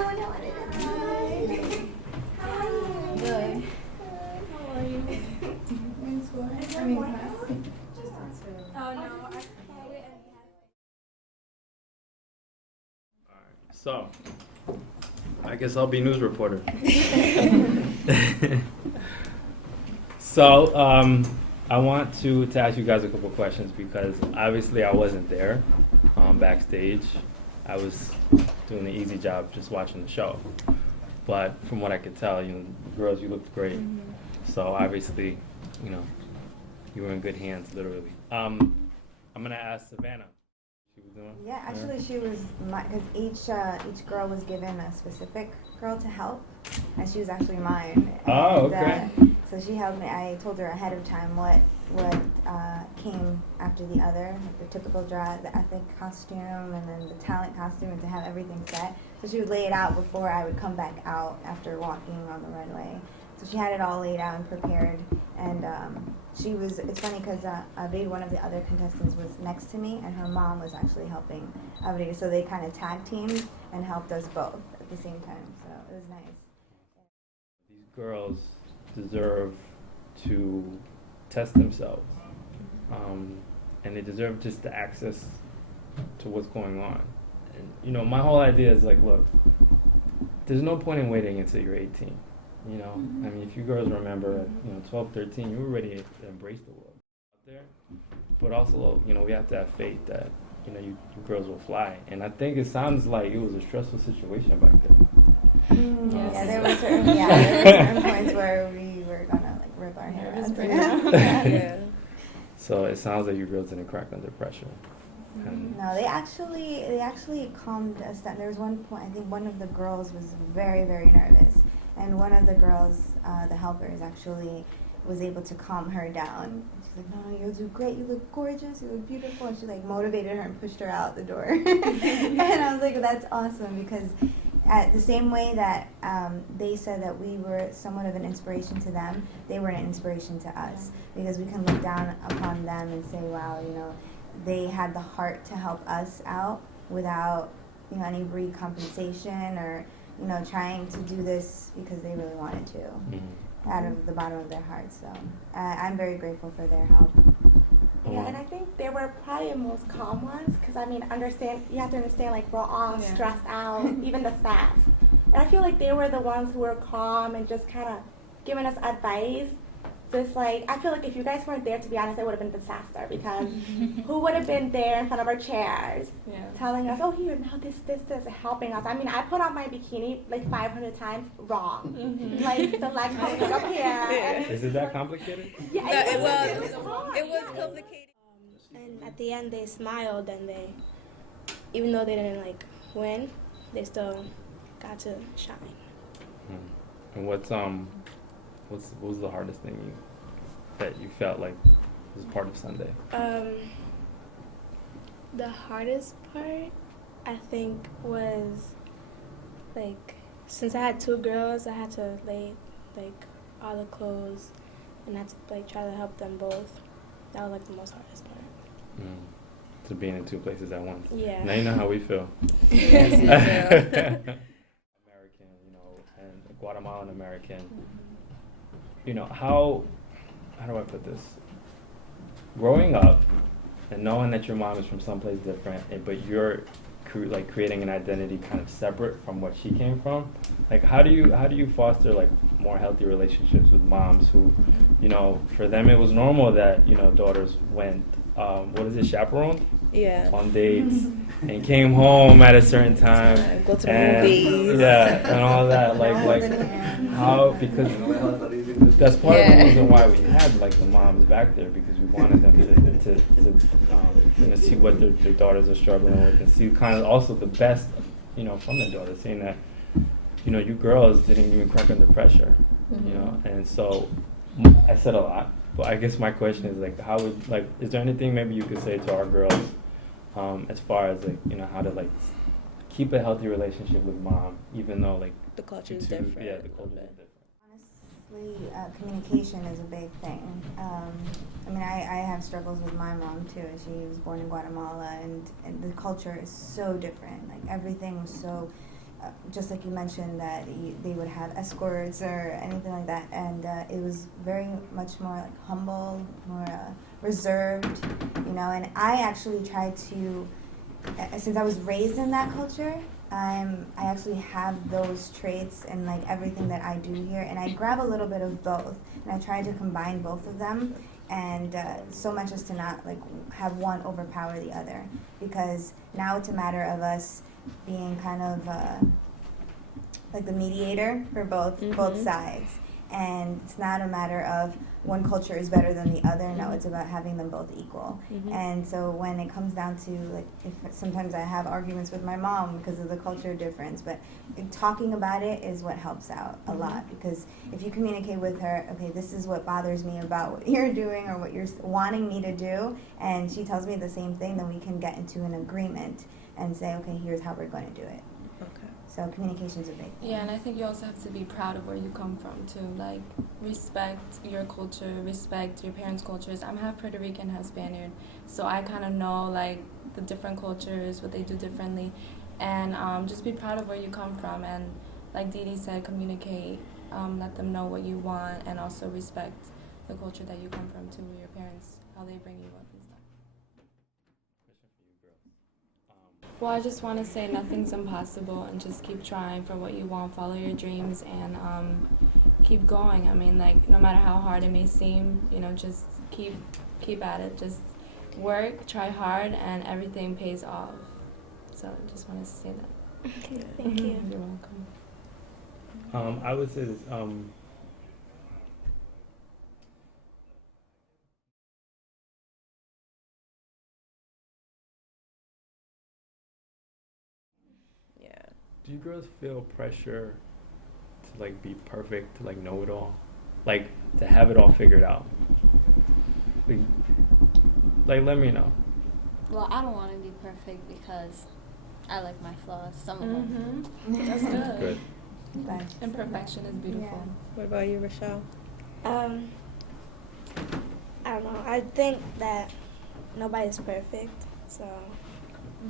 How are you? Good. How are you? In school. I mean, class. Oh no. So, I guess I'll be news reporter. So, I want to ask you guys a couple questions because obviously I wasn't there backstage. I was doing the easy job just watching the show. But from what I could tell, girls, you looked great. Mm-hmm. So obviously, you were in good hands, literally. I'm gonna ask Savannah. She was doing? Yeah, actually, she was because each girl was given a specific girl to help, and she was actually mine. Oh, okay. So she helped me. I told her ahead of time what came after the other, like the typical dress, the ethnic costume, and then the talent costume, and to have everything set. So she would lay it out before I would come back out after walking on the runway. So she had it all laid out and prepared, and it's funny because Abid, one of the other contestants, was next to me, and her mom was actually helping Abid. So they kind of tag teamed and helped us both at the same time. So it was nice. These girls deserve to test themselves, and they deserve just the access to what's going on. And my whole idea is like, look, there's no point in waiting until you're 18. Mm-hmm. I mean, if you girls remember at 12, 13, you were ready to embrace the world out there. But also, we have to have faith that you girls will fly. And I think it sounds like it was a stressful situation back then. Yes. Yeah, there were certain points where we were gonna rip our hair out. Yeah. So it sounds like you girls didn't crack under pressure. No, they actually calmed us down. There was one point, I think one of the girls was very, very nervous. And one of the girls, the helpers, actually was able to calm her down. She's like, no, you'll do great. You look gorgeous. You look beautiful. And she motivated her and pushed her out the door. And I was like, that's awesome, because at the same way that they said that we were somewhat of an inspiration to them, they were an inspiration to us, because we can look down upon them and say, wow, they had the heart to help us out without any recompensation or trying to do this because they really wanted to, out of the bottom of their hearts. So I'm very grateful for their help. Yeah, and I think they were probably the most calm ones, because you have to understand, we're all stressed out, even the staff. And I feel like they were the ones who were calm and just kind of giving us advice. Just I feel like if you guys weren't there, to be honest, it would have been a disaster, because who would have been there in front of our chairs telling us, oh, here, now this, helping us. I mean, I put on my bikini 500 times wrong. The leg comes up here. Is it that complicated? Yeah, it was complicated. And at the end, they smiled, and even though they didn't win, they still got to shine. And what was the hardest thing that you felt like was part of Sunday? The hardest part, I think, was since I had two girls, I had to lay all the clothes, and I had to try to help them both. That was the most hardest part. So being in two places at once. Yeah. Now you know how we feel. Yes, me too. American, and Guatemalan American. How do I put this? Growing up and knowing that your mom is from someplace different, but you're creating an identity kind of separate from what she came from. How do you foster more healthy relationships with moms who, for them it was normal that daughters went chaperoned? Yeah. On dates and came home at a certain time. Go to the movies. Yeah, and all that. How, because that's part of the reason why we had the moms back there, because we wanted them to see what their daughters are struggling with, and see kind of also the best from their daughters, saying that you girls didn't even crack under pressure, and so I said a lot, but I guess my question is how would is there anything maybe you could say to our girls as far as how to keep a healthy relationship with mom, even though the culture is different. Yeah, the culture is different. Honestly, communication is a big thing. I have struggles with my mom too. She was born in Guatemala, and the culture is so different. Everything was so just like you mentioned, that they would have escorts or anything like that, and it was very much more like humble, more reserved, you know. And I actually tried to, since I was raised in that culture, I actually have those traits and like everything that I do here, and I grab a little bit of both, and I try to combine both of them, and so much as to not like have one overpower the other, because now it's a matter of us being kind of like the mediator for both sides, and it's not a matter of one culture is better than the other. No, it's about having them both equal. And so when it comes down to like, if sometimes I have arguments with my mom because of the culture difference, but talking about it is what helps out a lot, because if you communicate with her, okay, this is what bothers me about what you're doing or what you're wanting me to do, and she tells me the same thing, then we can get into an agreement and say, okay, here's how we're going to do it. Okay. So communication's a big thing. Yeah, and I think you also have to be proud of where you come from too. Like, respect your culture, respect your parents' cultures. I'm half Puerto Rican, half Spaniard, so I kind of know like the different cultures, what they do differently, and just be proud of where you come from. And like Dee Dee said, communicate, let them know what you want, and also respect the culture that you come from too, your parents, how they bring you up and stuff. Well, I just want to say nothing's impossible, and just keep trying for what you want, follow your dreams, and keep going. I mean, like, no matter how hard it may seem, you know, just keep at it. Just work, try hard, and everything pays off. So I just wanted to say that. Okay, thank you. You're welcome. I would say this. Do you girls feel pressure to like be perfect, to like know it all, like to have it all figured out? Like let me know. Well, I don't want to be perfect because I like my flaws. Some of them. That's good. Good. Imperfection is beautiful. Yeah. What about you, Rochelle? I don't know. I think that nobody's perfect, so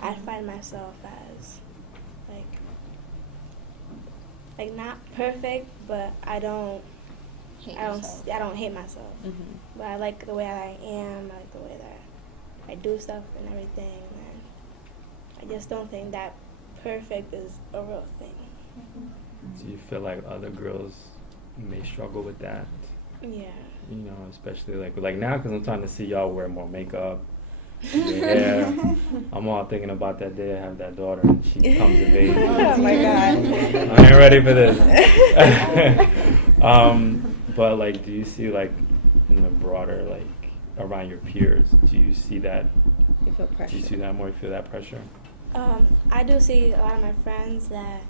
I find myself as like not perfect, but I don't hate myself. But I like the way I am. I like the way that I do stuff and everything. And I just don't think that perfect is a real thing. Do you feel like other girls may struggle with that? Yeah. You know, especially like now, because I'm starting to see y'all wear more makeup. Yeah, I'm all thinking about that day I have that daughter and she comes of age. Oh my God. I ain't ready for this. But like, do you see like in the broader, like around your peers, do you see that? You feel pressure. Do you see that more? You feel that pressure? I do see a lot of my friends that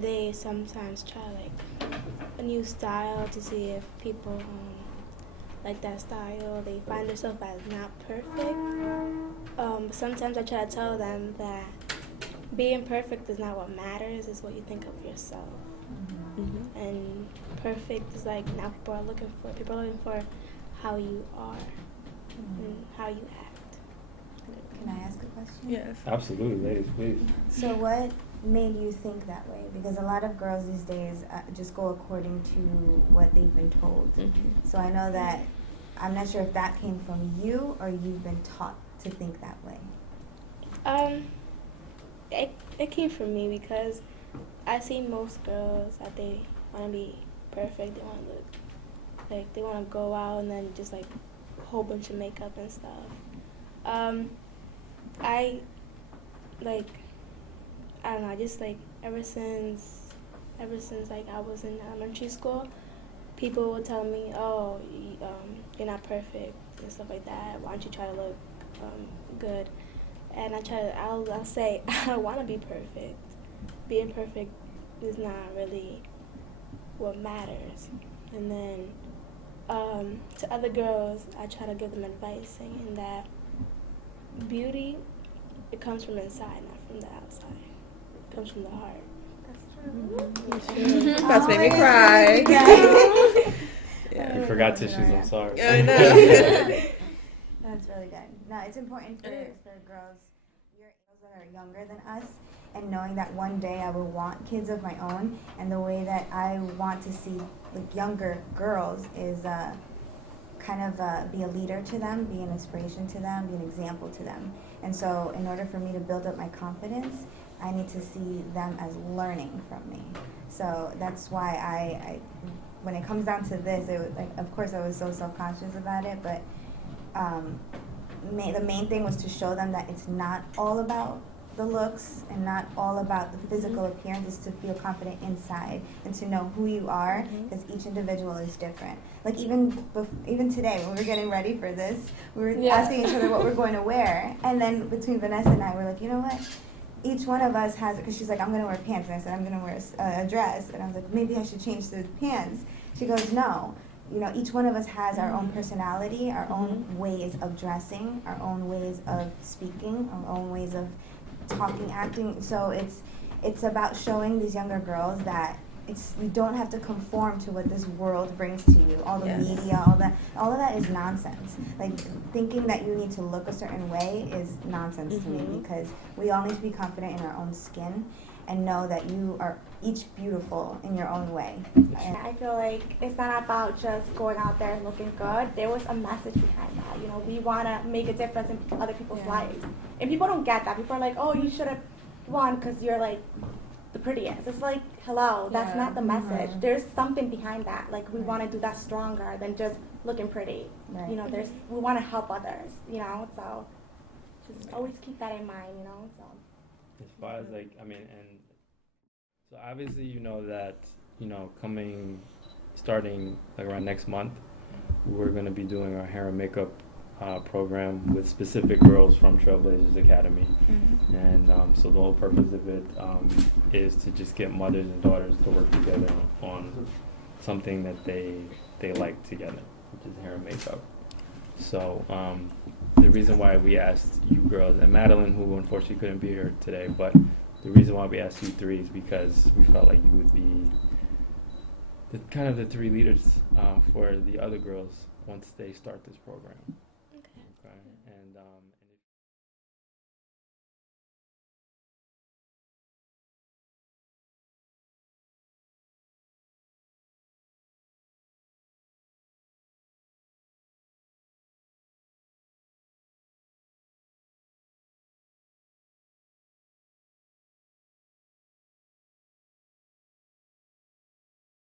they sometimes try like a new style to see if people like that style. They find themselves as not perfect. But sometimes I try to tell them that being perfect is not what matters, it's what you think of yourself. And perfect is like not what people are looking for. People are looking for how you are and how you act. Can I ask a question? Yes. Absolutely, ladies, please. So what made you think that way? Because a lot of girls these days just go according to what they've been told. So I know that, I'm not sure if that came from you or you've been taught to think that way. It came from me because I see most girls that they want to be perfect. They want to look like they want to go out and then just like a whole bunch of makeup and stuff. I don't know. I just like ever since like I was in elementary school, people would tell me, "Oh, you're not perfect" and stuff like that. Why don't you try to look good? And I'll say I want to be perfect. Being perfect is not really what matters. And then to other girls, I try to give them advice saying that beauty, it comes from inside, not from the outside. It comes from the heart. That's true. About to make me cry. You forgot tissues, I'm sorry. I know. That's really good. No, it's important for girls that are younger than us, and knowing that one day I will want kids of my own, and the way that I want to see like younger girls is be a leader to them, be an inspiration to them, be an example to them. And so in order for me to build up my confidence, I need to see them as learning from me. So that's why I when it comes down to this, it was, like, of course I was so self-conscious about it, but the main thing was to show them that it's not all about the looks and not all about the physical appearance, is to feel confident inside and to know who you are, because each individual is different. Like even today when we were getting ready for this, we were asking each other what we're going to wear, and then between Vanessa and I, we're like, you know what? Each one of us has, because she's like, I'm going to wear pants, and I said, I'm going to wear a dress, and I was like, maybe I should change the pants. She goes, no. You know, each one of us has our own personality, our own ways of dressing, our own ways of speaking, our own ways of talking, acting. So it's about showing these younger girls that you don't have to conform to what this world brings to you. All the media, all of that is nonsense. Like thinking that you need to look a certain way is nonsense to me, because we all need to be confident in our own skin and know that you are each beautiful in your own way. And I feel like it's not about just going out there and looking good. There was a message behind that. You know, we want to make a difference in other people's lives. And people don't get that. People are like, oh, you should have won because you're like the prettiest. It's like, hello, that's not the message. There's something behind that. Like, we want to do that stronger than just looking pretty. Right. You know, we want to help others, you know, so just always keep that in mind, you know, so. As far as like, I mean, and so obviously you know that, you know, starting like around next month, we're going to be doing our hair and makeup program with specific girls from Trailblazers Academy. And so the whole purpose of it is to just get mothers and daughters to work together on something that they like together, which is hair and makeup. So the reason why we asked you girls, and Madeline, who unfortunately couldn't be here today, but the reason why we asked you three is because we felt like you would be kind of the three leaders for the other girls once they start this program.